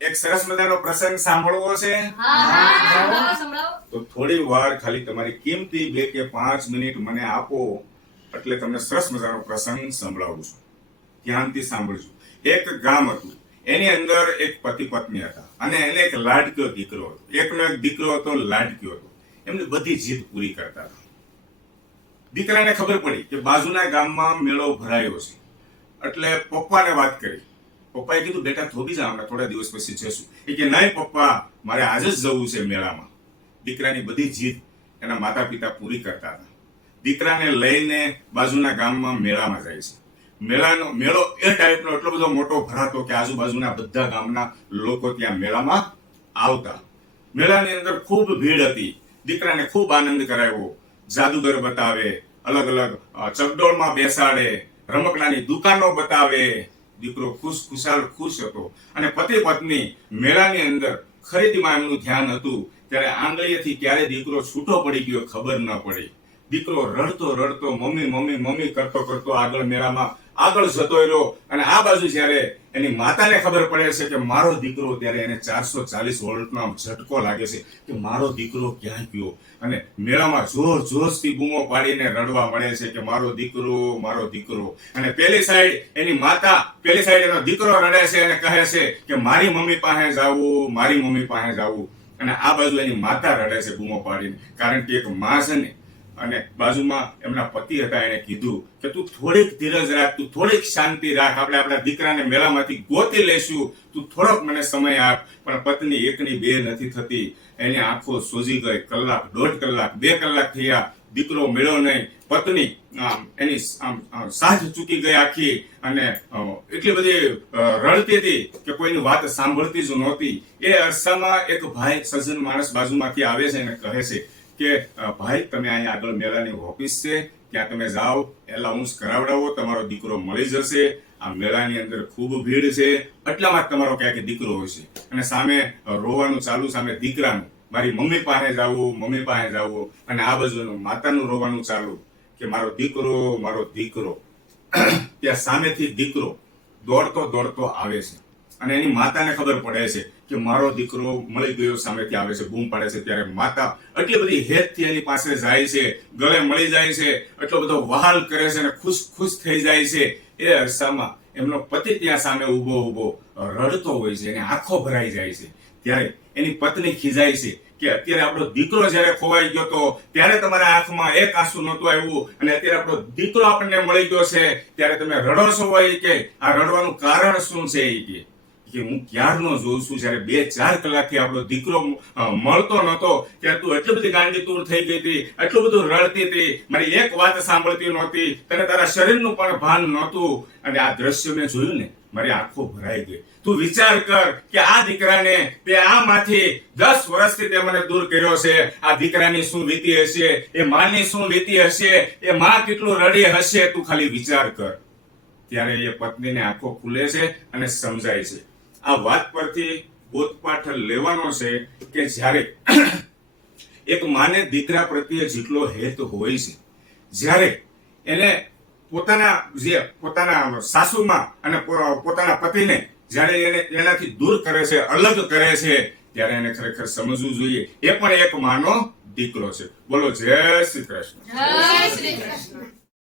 એક સરસ મજાનો પ્રસંગ સાંભળવો છે. તો થોડી વાર ખાલી તમારી કિંમતી 2 કે 5 મિનિટ મને આપો એટલે તમને સરસ મજાનો પ્રસંગ સંભળાવું છું. ધ્યાનથી સાંભળજો. એક ગામ હતું, એની અંદર એક પતિ પત્ની હતા અને એને એક લાડક્યો દીકરો હતો. એકનો એક દીકરો હતો, લાડક્યો હતો. એમની બધી જીદ પૂરી કરતા હતા. દીકરાને ખબર પડી કે બાજુના ગામમાં મેળો ભરાયો છે એટલે પપ્પાને વાત કરી. પપ્પાએ કીધું, બેટા થોડી જાવ, થોડા દિવસ પછી જશું. એ કે નહીં પપ્પા, મારે આજે જ જવું છે મેળામાં. દીકરાની બધી જીદ એના માતા પિતા પૂરી કરતા હતા. દીકરાને લઈને બાજુના ગામમાં મેળામાં જાય છે. મેળો એ ટાઈપનો એટલો બધો મોટો ભરાતો કે આજુબાજુના બધા ગામના લોકો ત્યાં મેળામાં આવતા. મેળાની અંદર ખૂબ ભીડ હતી. દીકરાને ખૂબ આનંદ કરાવ્યો. જાદુગર બતાવે, અલગ અલગ ચકડોળમાં બેસાડે, રમકડાની દુકાનો બતાવે. દીકરો ખુશ હતો. અને પતિ પત્ની મેળાની અંદર ખરીદીમાં એમનું ધ્યાન હતું. ત્યારે આંગળીએથી ક્યારે દીકરો છૂટો પડી ગયો ખબર ન પડી. દીકરો રડતો મમ્મી મમ્મી મમ્મી કરતો આગળ મેળામાં આગળ જતો રહ્યો. અને આ બાજુ જ્યારે એની માતાને ખબર પડે છે કે મારો દીકરો, ત્યારે એને 440 વોલ્ટનો ઝટકો લાગે છે કે મારો દીકરો ક્યાં ગયો. અને મેળામાં જોરથી બૂમો પાડીને રડવા મળે છે કે મારો દીકરો. અને પેલી સાઈડ એની માતા, પેલી સાઈડ એનો દીકરો રડે છે અને કહે છે કે મારી મમ્મી પાસે જાવું. અને આ બાજુ એની માતા રડે છે બૂમો પાડીને. કારણ કે એક માં છે ને, અને બાજુમાં એમના પતિ હતા, એને કીધું કે તું થોડીક ધીરજ રાખ, તું થોડીક શાંતિ રાખ, આપણે આપણા દીકરાને મેળામાંથી ગોતી લેશું, તું થોડોક મને સમય આપ. પણ પત્ની એકની બે નથી થતી. એની આંખો સોજી ગઈ. કલાક, 1.5 કલાક, 2 કલાક થયા, દીકરો મળ્યો નહીં. પત્ની એની સાથ ચૂકી ગઈ આખી, અને એટલી બધી રડતી હતી કે કોઈની વાત સાંભળતી જ નહોતી. એ અરસામાં એક ભાઈ, સજ્જન માણસ બાજુમાંથી આવે છે અને કહે છે કે ભાઈ, તમે અહીંયા આગળ મેળાની ઓફિસ છે, ત્યાં તમે જાઓ, એલાઉન્સ કરાવડાવો, તમારો દીકરો મળી જશે. આ મેળાની અંદર ખૂબ ભીડ છે, એટલામાં જ તમારો ક્યાંક દીકરો હોય છે. અને સામે રોવાનું ચાલુ, સામે દીકરાનું, મારી મમ્મી પાસે જાવું. અને આ બાજુ માતાનું રોવાનું ચાલુ કે મારો દીકરો. ત્યાં સામેથી દીકરો દોડતો આવે છે. અને એની માતાને ખબર પડે છે કે મારો દીકરો મળી ગયો, સામેથી આવે છે, બૂમ પાડે છે. ત્યારે માતા એટલી બધી હેતથી એની પાસે જાય છે, ગળે મળી જાય છે, એટલો બધો વહાલ કરે છે અને ખુશ થઈ જાય છે. એ અરસામાં એમનો પતિ ત્યાં સામે ઊભો રડતો હોય છે, એની આંખો ભરાઈ જાય છે. ત્યારે એની પત્ની ખીજાય છે કે અત્યારે આપણો દીકરો જ્યારે ખોવાઈ ગયો તો ત્યારે તમારા આંખમાં એક આંસુ નહોતું આવ્યું, અને અત્યારે આપણો દીકરો આપણને મળી ગયો છે ત્યારે તમે રડો છો. હોય કે આ રડવાનું કારણ શું છે? કે હું ક્યારનો જોઉં છું, જ્યારે 2-4 કલાકથી આપણો દીકરો મળતો નહોતો ત્યારે તું એટલી બધી ગાંડીતુર થઈ ગઈ હતી, એટલું બધું રડતી હતી, મારી એક વાત સાંભળતી નહોતી, તને તારા શરીરનું પણ ભાન નહોતું. અને આ દ્રશ્ય મેં જોયું ને, મારી આંખો ભરાઈ ગઈ. તું વિચાર કર કે આ દીકરાને તે આમાંથી 10 વર્ષથી તે મને દૂર કર્યો છે. આ દીકરાની શું વીતી હશે, એ માની શું વીતી હશે, એ માં કેટલું રડી હશે, તું ખાલી વિચાર કર. ત્યારે એ પત્નીને આંખો ખુલે છે અને સમજાય છે. આ વાત પરથી બોધપાઠ લેવાનો છે કે જ્યારે એક માને દીકરા પ્રત્યે જેટલો હેત હોય છે, જ્યારે એને પોતાના સાસુમાં અને પોતાના પતિને જ્યારે એને એનાથી દૂર કરે છે, અલગ કરે છે, ત્યારે એને ખરેખર સમજવું જોઈએ એ પણ એક માનો દીકરો છે. બોલો જય શ્રી કૃષ્ણ.